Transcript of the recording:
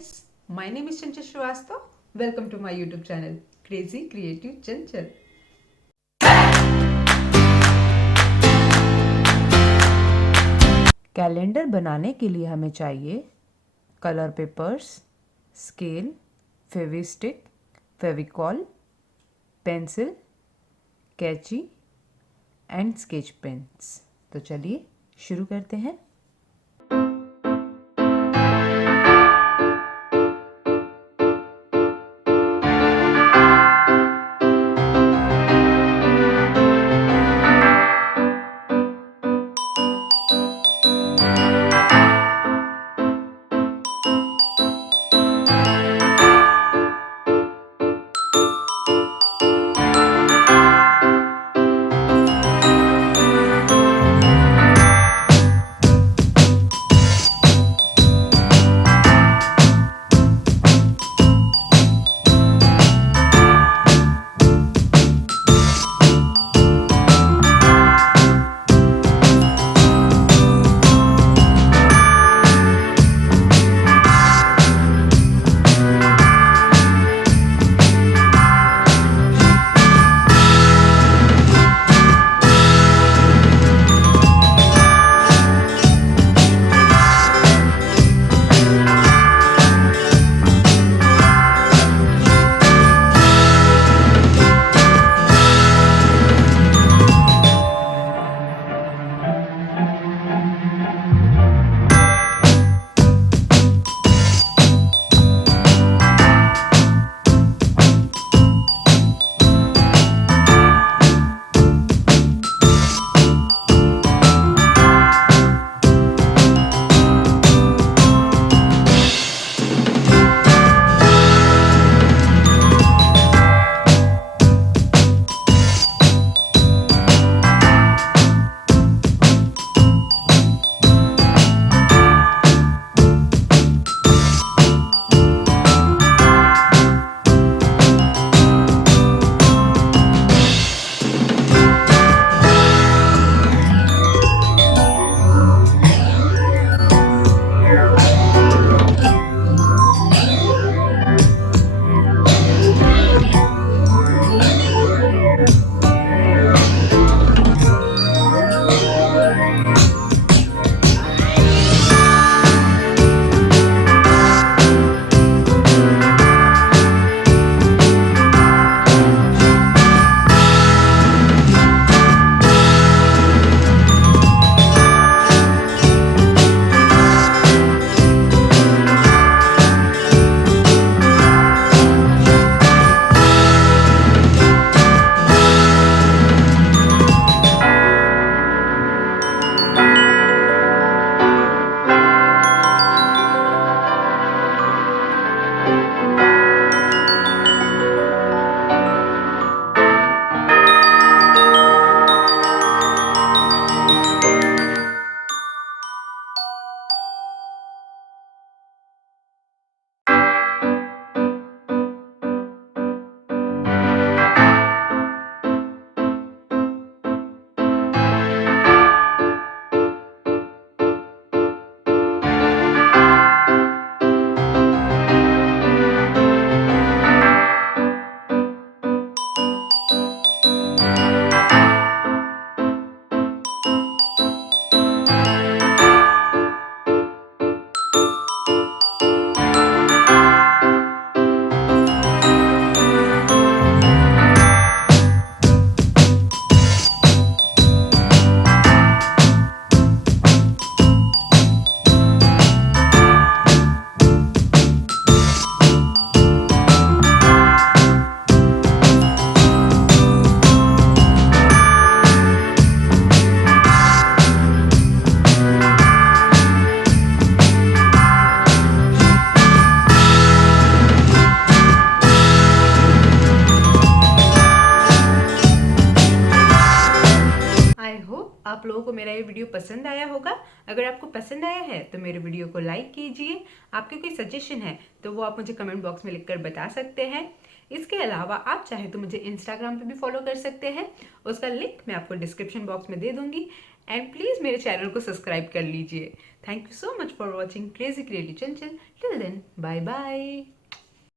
friends, my name is Chanchal. Welcome to my YouTube channel, Crazy Creative Chanchal. Calendar बनाने के लिए हमें चाहिए colour papers, scale, Fevistick, Fevicol, pencil, कैंची एंड स्केच पेन्स। तो चलिए शुरू करते हैं। आप लोगों को मेरा ये वीडियो पसंद आया होगा। अगर आपको पसंद आया है तो मेरे वीडियो को लाइक कीजिए। आपके कोई सजेशन है तो वो आप मुझे कमेंट बॉक्स में लिखकर बता सकते हैं। इसके अलावा आप चाहे तो मुझे इंस्टाग्राम पे भी फॉलो कर सकते हैं, उसका लिंक मैं आपको डिस्क्रिप्शन बॉक्स में दे दूंगी। एंड प्लीज़ मेरे चैनल को सब्सक्राइब कर लीजिए। Thank you so much for watching crazy creative Chanchal. Till then bye bye.